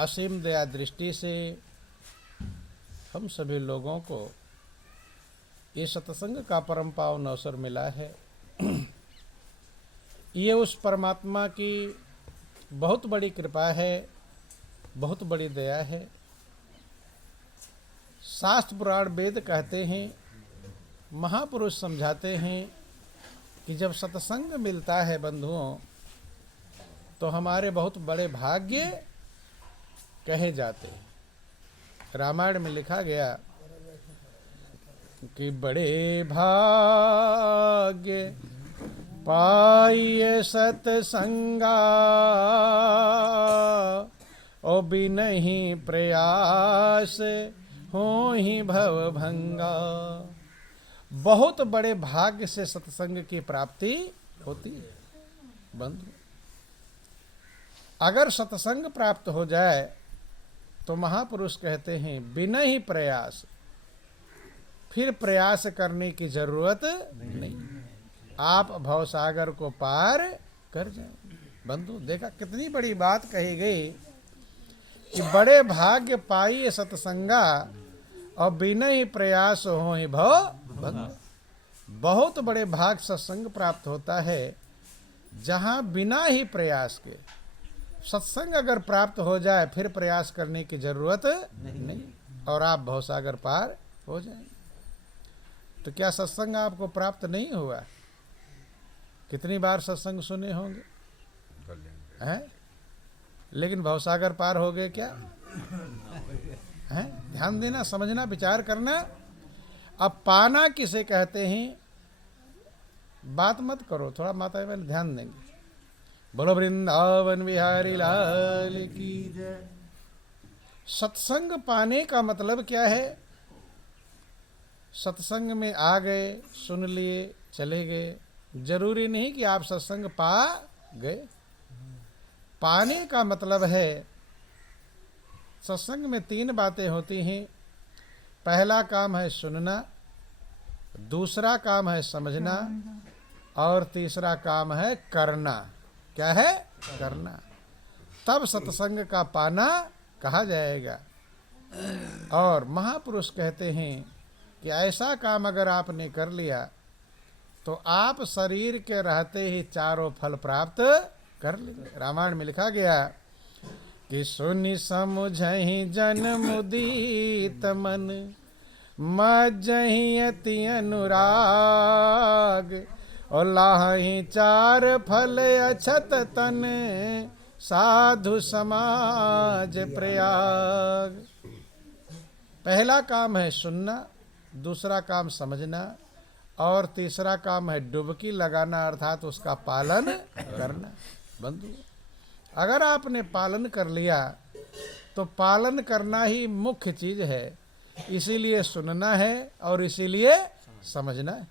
असीम दया दृष्टि से हम सभी लोगों को ये सत्संग का परम पावन अवसर मिला है। ये उस परमात्मा की बहुत बड़ी कृपा है, बहुत बड़ी दया है। शास्त्र पुराण वेद कहते हैं, महापुरुष समझाते हैं कि जब सत्संग मिलता है बंधुओं, तो हमारे बहुत बड़े भाग्य कहे जाते हैं। रामायण में लिखा गया कि बड़े भाग्य पाइए सत्संगा, ओ बिनहि प्रयास हो ही भव भंगा। बहुत बड़े भाग्य से सत्संग की प्राप्ति होती है बंधु। अगर सत्संग प्राप्त हो जाए तो महापुरुष कहते हैं बिना ही प्रयास, फिर प्रयास करने की जरूरत नहीं, आप भवसागर को पार कर जाए। बंधु देखा कितनी बड़ी बात कही गई कि बड़े भाग्य पाइए सत्संगा और बिना ही प्रयास हो ही भव भंगा। बहुत बड़े भाग सत्संग प्राप्त होता है जहां बिना ही प्रयास के सत्संग अगर प्राप्त हो जाए, फिर प्रयास करने की जरूरत नहीं और आप भवसागर पार हो जाएंगे। तो क्या सत्संग आपको प्राप्त नहीं हुआ? कितनी बार सत्संग सुने होंगे हैं, लेकिन भवसागर पार हो गए क्या? हैं? ध्यान देना, समझना, विचार करना। अब पाना किसे कहते हैं, बात मत करो, थोड़ा माता बहन ध्यान देंगे। बोलो वृंदावन बिहारी लाल की जय। सत्संग पाने का मतलब क्या है? सत्संग में आ गए, सुन लिए, चले गए, जरूरी नहीं कि आप सत्संग पा गए। पाने का मतलब है, सत्संग में तीन बातें होती हैं। पहला काम है सुनना, दूसरा काम है समझना, और तीसरा काम है करना। क्या है? करना। तब सत्संग का पाना कहा जाएगा। और महापुरुष कहते हैं कि ऐसा काम अगर आपने कर लिया तो आप शरीर के रहते ही चारों फल प्राप्त कर लेंगे। रामायण में लिखा गया कि सुनि समुझहि जन मुदीत मन, मज्जहि अति अनुराग, और लाहि चार फल अछत तन, साधु समाज प्रयाग। पहला काम है सुनना, दूसरा काम समझना, और तीसरा काम है डुबकी लगाना, अर्थात उसका पालन करना। बंधु अगर आपने पालन कर लिया तो पालन करना ही मुख्य चीज है। इसीलिए सुनना है और इसीलिए समझना है।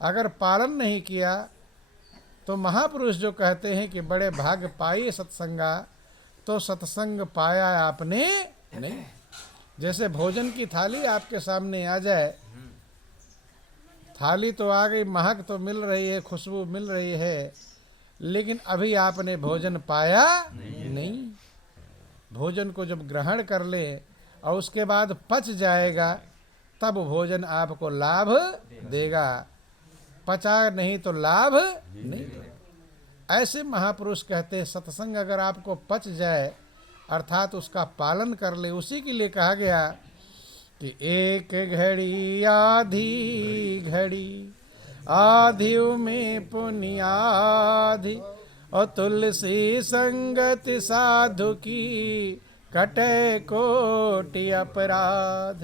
अगर पालन नहीं किया तो महापुरुष जो कहते हैं कि बड़े भाग्य पाइए सत्संगा, तो सत्संग पाया आपने नहीं। जैसे भोजन की थाली आपके सामने आ जाए, थाली तो आ गई, महक तो मिल रही है, खुशबू मिल रही है, लेकिन अभी आपने भोजन पाया नहीं। भोजन को जब ग्रहण कर ले और उसके बाद पच जाएगा, तब भोजन आपको लाभ देगा, पचा नहीं तो लाभ नहीं। ऐसे महापुरुष कहते हैं सत्संग अगर आपको पच जाए, अर्थात उसका पालन कर ले, उसी के लिए कहा गया कि एक घड़ी आधी घड़ी, आधियों में पुनियाधि, और तुलसी संगति साधु की, कटे कोटि अपराध।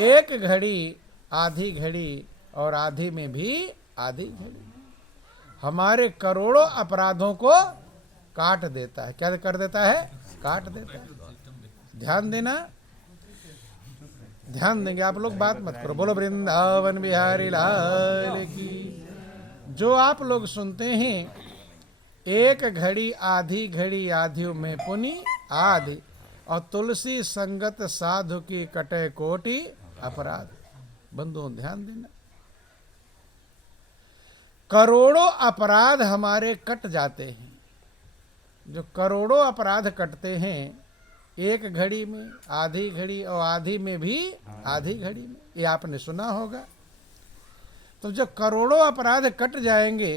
एक घड़ी, आधी घड़ी, और आधी में भी आधी घड़ी हमारे करोड़ों अपराधों को काट देता है। क्या कर देता है? काट देता है। ध्यान देना, ध्यान देंगे आप लोग, बात मत करो। बोलो वृंदावन बिहारी लाल की। जो आप लोग सुनते हैं, एक घड़ी आधी घड़ी, आधियों में पुनि आधि, और तुलसी संगत साधु की, कटे कोटि अपराध। बंधुओं ध्यान देना, करोड़ों अपराध हमारे कट जाते हैं। जो करोड़ों अपराध कटते हैं, एक घड़ी में, आधी घड़ी, और आधी में भी आधी घड़ी में, ये आपने सुना होगा। तो जब करोड़ों अपराध कट जाएंगे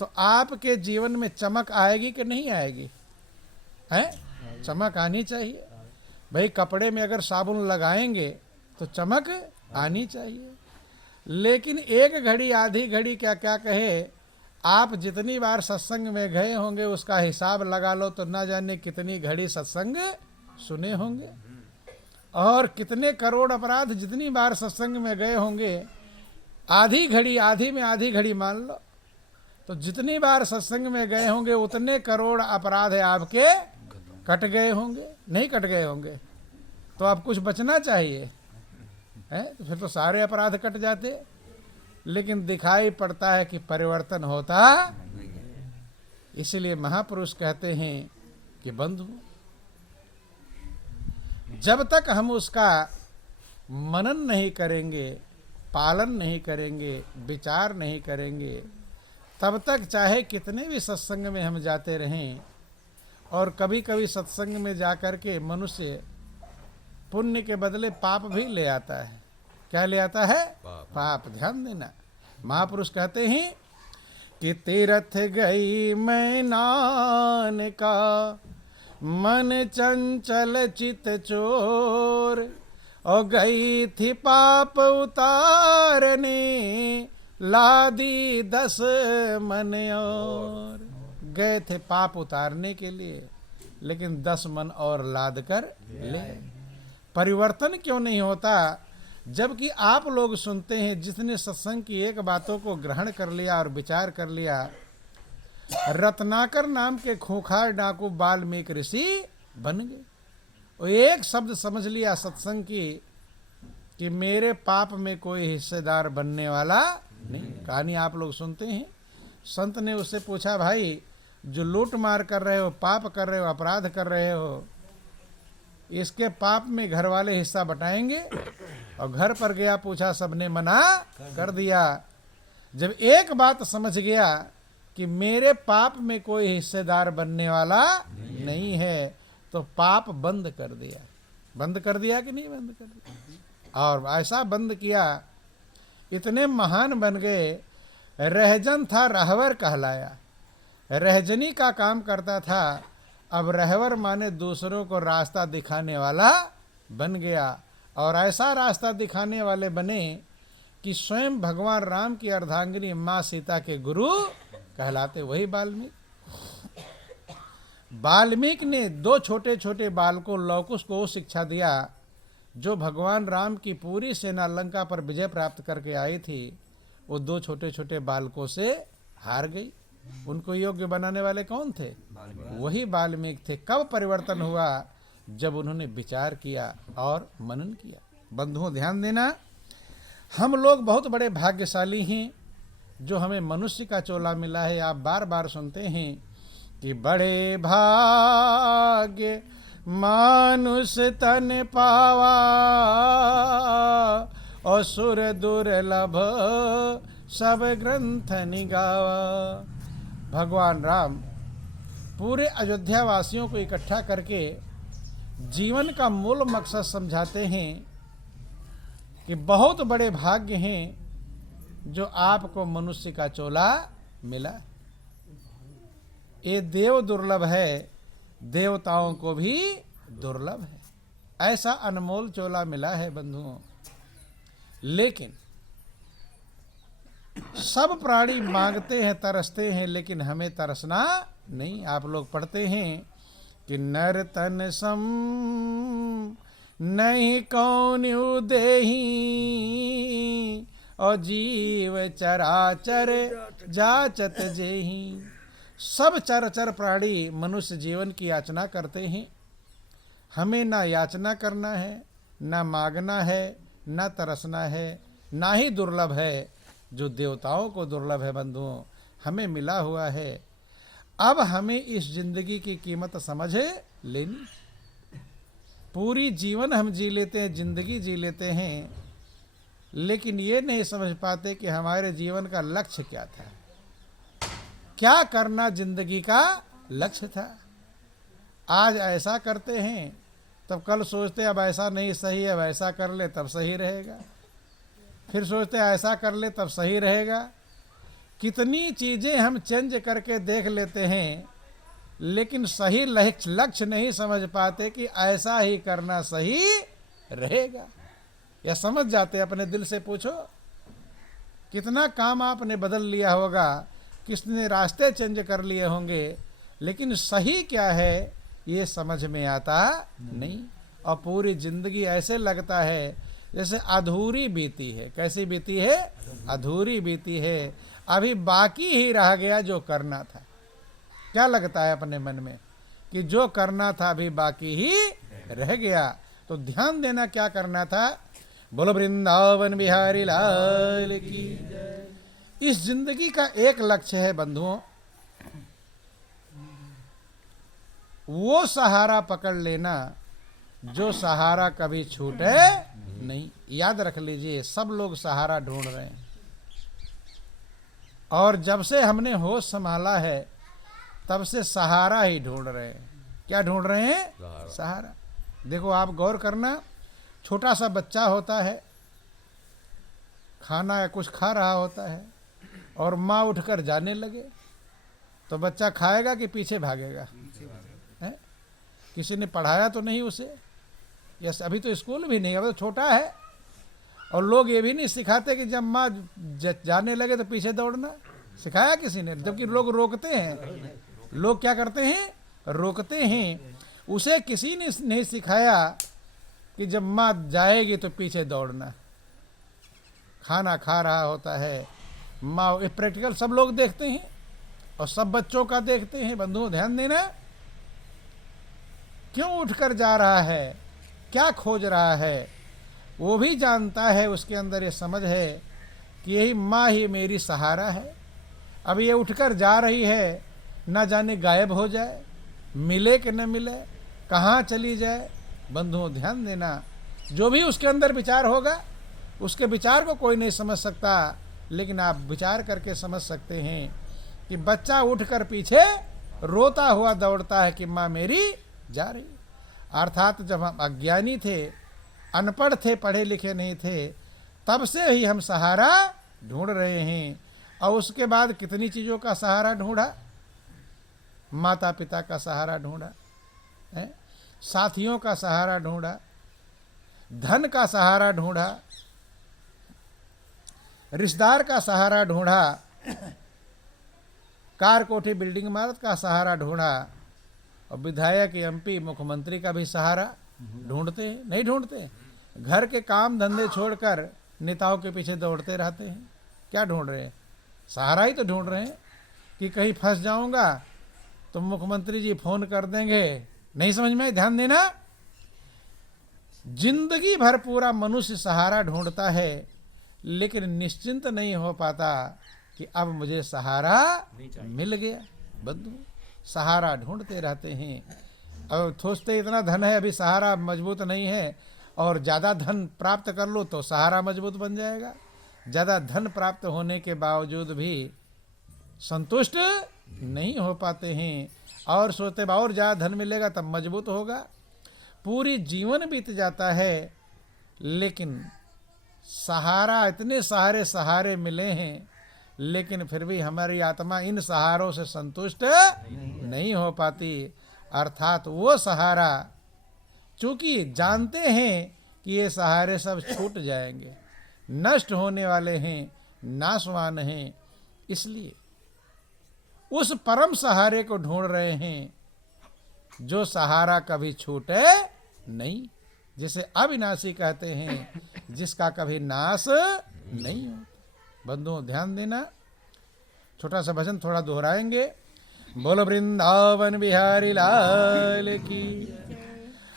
तो आपके जीवन में चमक आएगी कि नहीं आएगी? है, चमक आनी चाहिए भाई। कपड़े में अगर साबुन लगाएंगे तो चमक आनी चाहिए। लेकिन एक घड़ी, आधी घड़ी, क्या क्या कहे, आप जितनी बार सत्संग में गए होंगे उसका हिसाब लगा लो तो ना जाने कितनी घड़ी सत्संग सुने होंगे, और कितने करोड़ अपराध जितनी बार सत्संग में गए होंगे। आधी घड़ी, आधी में आधी घड़ी मान लो, तो जितनी बार सत्संग में गए होंगे उतने करोड़ अपराध है आपके कट गए होंगे। नहीं कट गए होंगे तो अब कुछ बचना चाहिए, है? तो फिर तो सारे अपराध कट जाते। लेकिन दिखाई पड़ता है कि परिवर्तन होता। इसलिए महापुरुष कहते हैं कि बंधु, जब तक हम उसका मनन नहीं करेंगे, पालन नहीं करेंगे, विचार नहीं करेंगे, तब तक चाहे कितने भी सत्संग में हम जाते रहें। और कभी कभी सत्संग में जाकर के मनुष्य पुण्य के बदले पाप भी ले आता है। क्या ले आता है? पाप। ध्यान देना, महापुरुष कहते हैं कि तीर्थ गई मैं नान का, मन चंचल चित चोर, और गई थी पाप उतारने, लादी 10 मन और। गए थे पाप उतारने के लिए, लेकिन 10 मन और लाद कर ले। परिवर्तन क्यों नहीं होता? जबकि आप लोग सुनते हैं, जिसने सत्संग की एक बातों को ग्रहण कर लिया और विचार कर लिया, रत्नाकर नाम के खूंखार डाकू वाल्मीकि ऋषि बन गए। और एक शब्द समझ लिया सत्संग की कि मेरे पाप में कोई हिस्सेदार बनने वाला नहीं। कहानी आप लोग सुनते हैं। संत ने उससे पूछा, भाई जो लूट मार कर रहे हो, पाप कर रहे हो, अपराध कर रहे हो, इसके पाप में घर वाले हिस्सा बटाएंगे? और घर पर गया, पूछा, सबने मना कर दिया। जब एक बात समझ गया कि मेरे पाप में कोई हिस्सेदार बनने वाला नहीं है, तो पाप बंद कर दिया। बंद कर दिया कि नहीं बंद कर दिया? और ऐसा बंद किया, इतने महान बन गए। रहजन था, रहवर कहलाया। रहजनी का काम करता था, अब रहवर माने दूसरों को रास्ता दिखाने वाला बन गया। और ऐसा रास्ता दिखाने वाले बने कि स्वयं भगवान राम की अर्धांगिनी माँ सीता के गुरु कहलाते। वही वाल्मीकि। वाल्मीकि ने 2 छोटे छोटे बालकों लौकुश को शिक्षा दिया, जो भगवान राम की पूरी सेना लंका पर विजय प्राप्त करके आई थी, वो 2 छोटे छोटे बालकों से हार गई। उनको योग्य बनाने वाले कौन थे? वही वाल्मीकि थे। कब परिवर्तन हुआ? जब उन्होंने विचार किया और मनन किया। बंधुओं ध्यान देना, हम लोग बहुत बड़े भाग्यशाली हैं जो हमें मनुष्य का चोला मिला है। आप बार बार सुनते हैं कि बड़े भाग्य मानुष तन पावा, और सुर दुर्लभ सब ग्रंथ निगावा। भगवान राम पूरे अयोध्या वासियों को इकट्ठा करके जीवन का मूल मकसद समझाते हैं कि बहुत बड़े भाग्य हैं जो आपको मनुष्य का चोला मिला। ये देव दुर्लभ है, देवताओं को भी दुर्लभ है। ऐसा अनमोल चोला मिला है बंधुओं। लेकिन सब प्राणी मांगते हैं, तरसते हैं, लेकिन हमें तरसना नहीं। आप लोग पढ़ते हैं कि नर तन सम नहीं कौन्यु देहि, और जीव चराचर जाचत जेहि। सब चरचर प्राणी मनुष्य जीवन की याचना करते हैं। हमें ना याचना करना है, ना मांगना है, ना तरसना है, ना ही दुर्लभ है जो देवताओं को दुर्लभ है। बंधुओं, हमें मिला हुआ है। अब हमें इस जिंदगी की कीमत समझ लेनी। पूरी जीवन हम जी लेते हैं, जिंदगी जी लेते हैं, लेकिन ये नहीं समझ पाते कि हमारे जीवन का लक्ष्य क्या था, क्या करना जिंदगी का लक्ष्य था। आज ऐसा करते हैं, तब कल सोचते अब ऐसा नहीं सही है, वैसा कर ले तब सही रहेगा, फिर सोचते ऐसा कर ले तब सही रहेगा। कितनी चीज़ें हम चेंज करके देख लेते हैं, लेकिन सही लक्ष्य नहीं समझ पाते कि ऐसा ही करना सही रहेगा। या समझ जाते, अपने दिल से पूछो कितना काम आपने बदल लिया होगा, किसने रास्ते चेंज कर लिए होंगे, लेकिन सही क्या है ये समझ में आता नहीं। और पूरी जिंदगी ऐसे लगता है जैसे अधूरी बीती है। कैसी बीती है? अधूरी बीती है, अभी बाकी ही रह गया जो करना था। क्या लगता है अपने मन में कि जो करना था अभी बाकी ही रह गया? तो ध्यान देना क्या करना था। बोलो वृंदावन बिहारी लाल की। इस जिंदगी का एक लक्ष्य है बंधुओं, वो सहारा पकड़ लेना जो सहारा कभी छूटे नहीं। याद रख लीजिए, सब लोग सहारा ढूंढ रहे हैं, और जब से हमने होश संभाला है तब से सहारा ही ढूंढ रहे हैं। क्या ढूंढ रहे हैं? सहारा। देखो आप गौर करना, छोटा सा बच्चा होता है, खाना या कुछ खा रहा होता है और माँ उठकर जाने लगे तो बच्चा खाएगा कि पीछे भागेगा? है? किसी ने पढ़ाया तो नहीं उसे, यस अभी तो स्कूल भी नहीं, अभी तो छोटा है। और लोग ये भी नहीं सिखाते कि जब माँ जाने लगे तो पीछे दौड़ना। सिखाया किसी ने? जबकि लोग रोकते हैं। लोग क्या करते हैं? रोकते हैं। उसे किसी ने नहीं सिखाया कि जब माँ जाएगी तो पीछे दौड़ना। खाना खा रहा होता है, माँ, ये प्रैक्टिकल सब लोग देखते हैं और सब बच्चों का देखते हैं। बंधुओं ध्यान देना, क्यों उठकर जा रहा है, क्या खोज रहा है, वो भी जानता है। उसके अंदर ये समझ है कि यही माँ ही मेरी सहारा है। अब ये उठकर जा रही है, ना जाने गायब हो जाए, मिले कि न मिले, कहाँ चली जाए। बंधुओं ध्यान देना, जो भी उसके अंदर विचार होगा, उसके विचार को कोई नहीं समझ सकता, लेकिन आप विचार करके समझ सकते हैं कि बच्चा उठकर पीछे रोता हुआ दौड़ता है कि माँ मेरी जा रही। अर्थात जब हम अज्ञानी थे, अनपढ़ थे, पढ़े लिखे नहीं थे, तब से ही हम सहारा ढूंढ रहे हैं। और उसके बाद कितनी चीज़ों का सहारा ढूंढा। माता पिता का सहारा ढूंढा है, साथियों का सहारा ढूंढा, धन का सहारा ढूंढा, रिश्तेदार का सहारा ढूंढा, कार कोठी बिल्डिंग इमारत का सहारा ढूंढा, और विधायक एमपी मुख्यमंत्री का भी सहारा ढूंढते हैं? नहीं ढूंढते? घर के काम धंधे छोड़कर नेताओं के पीछे दौड़ते रहते हैं। क्या ढूंढ रहे हैं? सहारा ही तो ढूंढ रहे हैं कि कहीं फंस जाऊंगा तो मुख्यमंत्री जी फोन कर देंगे। नहीं समझ में? ध्यान देना, जिंदगी भर पूरा मनुष्य सहारा ढूंढता है, लेकिन निश्चिंत नहीं हो पाता कि अब मुझे सहारा मिल गया। बंधु सहारा ढूंढते रहते हैं और सोचते इतना धन है, अभी सहारा मजबूत नहीं है, और ज़्यादा धन प्राप्त कर लो तो सहारा मजबूत बन जाएगा। ज़्यादा धन प्राप्त होने के बावजूद भी संतुष्ट नहीं हो पाते हैं और सोचते और ज़्यादा धन मिलेगा तब मजबूत होगा। पूरी जीवन बीत जाता है, लेकिन सहारा, इतने सहारे मिले हैं, लेकिन फिर भी हमारी आत्मा इन सहारों से संतुष्ट नहीं हो पाती। अर्थात वो सहारा, चूंकि जानते हैं कि ये सहारे सब छूट जाएंगे, नष्ट होने वाले हैं, नाशवान हैं, इसलिए उस परम सहारे को ढूंढ रहे हैं जो सहारा कभी छूटे नहीं, जिसे अविनाशी कहते हैं, जिसका कभी नाश नहीं होता। बंधुओं ध्यान देना, छोटा सा भजन थोड़ा दोहराएंगे। बोलो वृंदावन बिहारी लाल की।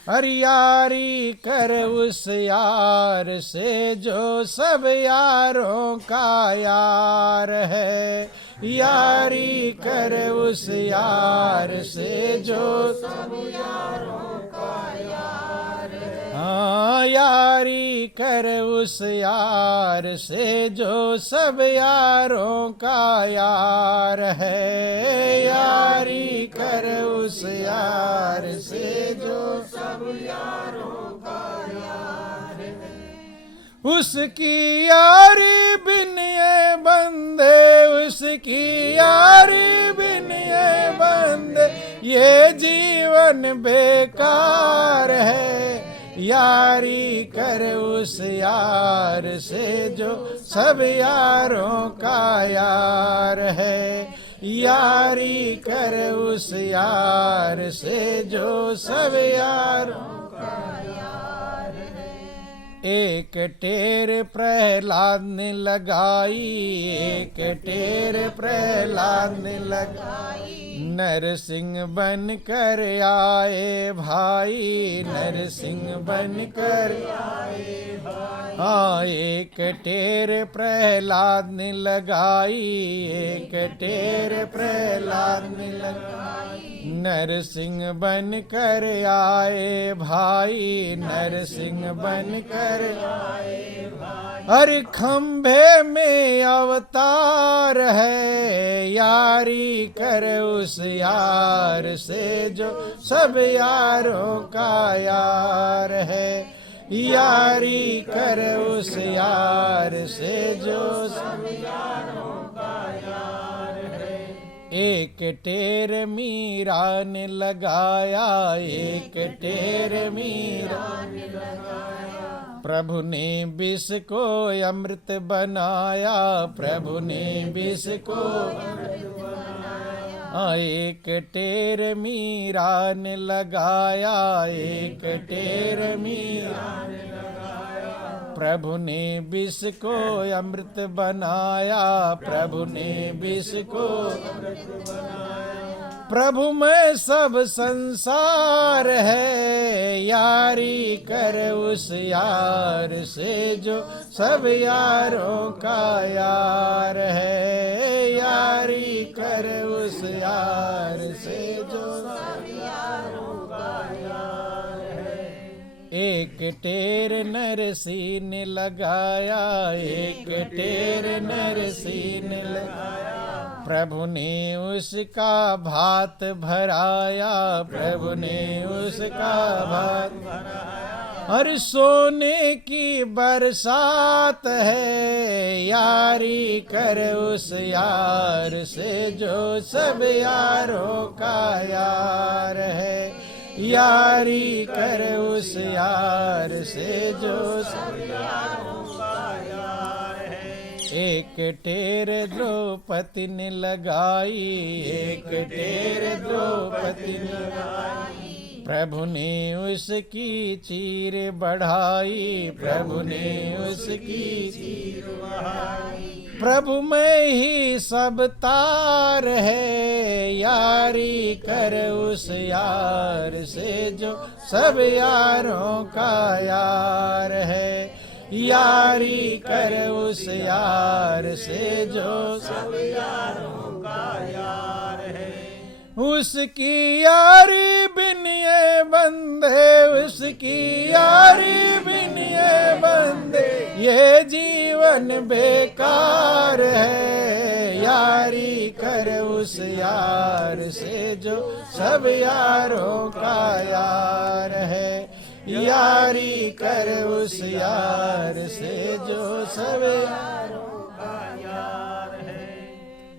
यारी कर उस यार से जो सब यारों का यार है, यारी कर उस यार से जो सब यारों का यार है। हाँ, यारी कर उस यार से जो सब यारों का यार है, यारी कर उस यार से जो सब उसकी यारी बिन ये बंदे, उसकी यारी बिन ये बंदे, ये जीवन बेकार है। यारी कर उस यार से जो सब यारों का यार है। यारी कर उस यार से जो सब यारों का यार है। एक टेर प्रहलाद ने लगाई, एक टेर प्रहलाद ने लगाई, नरसिंह बन कर आए भाई, नरसिंह बन कर आए भाई। हाँ, एक टेर प्रहलाद ने लगाई, एक टेर प्रहलाद ने लगाई, नरसिंह बन कर आए भाई, नरसिंह बन कर आए भाई। हर खंभे में अवतार है, यारी कर उस यार से जो सब यारों का यार है। यारी कर उस यार से जो सब यारों का यार है। एक टेर मीरा ने लगाया, एक टेर मीरा ने लगाया, प्रभु ने विष को अमृत बनाया, प्रभु ने विष को अमृत बनाया। एक टेर मीरा ने लगाया, एक टेर मीरा ने लगाया, प्रभु ने विष को अमृत बनाया, प्रभु ने विष को अमृत बनाया। प्रभु में सब संसार है, यारी कर उस यार से जो सब यारों का यार है। यारी कर उस यार से जो सब यारों का यार है। एक टेर नरसी ने लगाया, एक टेर नरसी ने लगाया, प्रभु ने उसका भात भराया, प्रभु ने उसका भात भराया। हर सोने की बरसात है, यारी कर उस यार से जो सब यारों का यार है। यारी कर उस यार से जो सब यारों का यार है। एक टेर द्रौपदी ने लगाई, एक टेर द्रौपदी ने लगाई, प्रभु ने उसकी चीर बढ़ाई, प्रभु ने उसकी चीर बढ़ाई। प्रभु में ही सब तार है, यारी कर उस यार से जो सब यारों का यार है। यारी कर उस यार से जो सब यारों का यार है। उसकी यारी बिन ये बंदे, उसकी यारी बिन ये बंदे, ये जीवन बेकार है। यारी कर उस यार से जो सब यारों का यार है। यारी कर उस यार से जो सब यारों का यार है।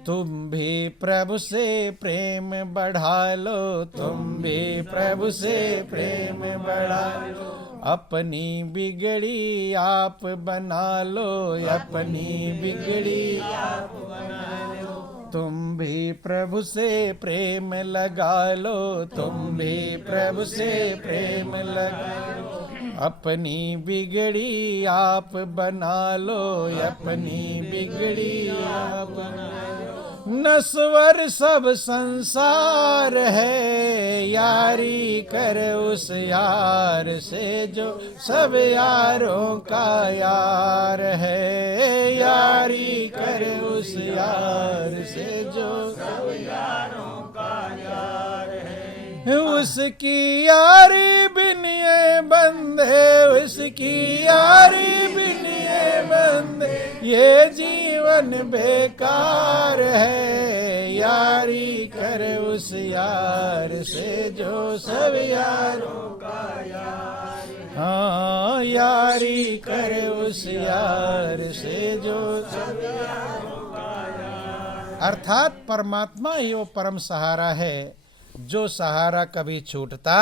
तुम भी प्रभु से प्रेम बढ़ा लो, तुम भी प्रभु से प्रेम बढ़ा लो, अपनी बिगड़ी आप बना लो, अपनी बिगड़ी आप बना लो। तुम भी प्रभु से प्रेम लगा लो, तुम भी प्रभु से प्रेम लगा लो, अपनी बिगड़ी आप बना लो, अपनी बिगड़ी आप बना लो। नश्वर सब संसार है, यारी कर उस यार से जो सब यारों का यार है। यारी कर उस यार से जो सब यारों का यार है। उसकी यारी बिन ये बंदे, उसकी यारी बिन ये बंदे, ये जीवन बेकार है। यारी कर उस यार से जो सब यारों का यार यारी करे उस यार से जो अर्थात परमात्मा ही वो परम सहारा है जो सहारा कभी छूटता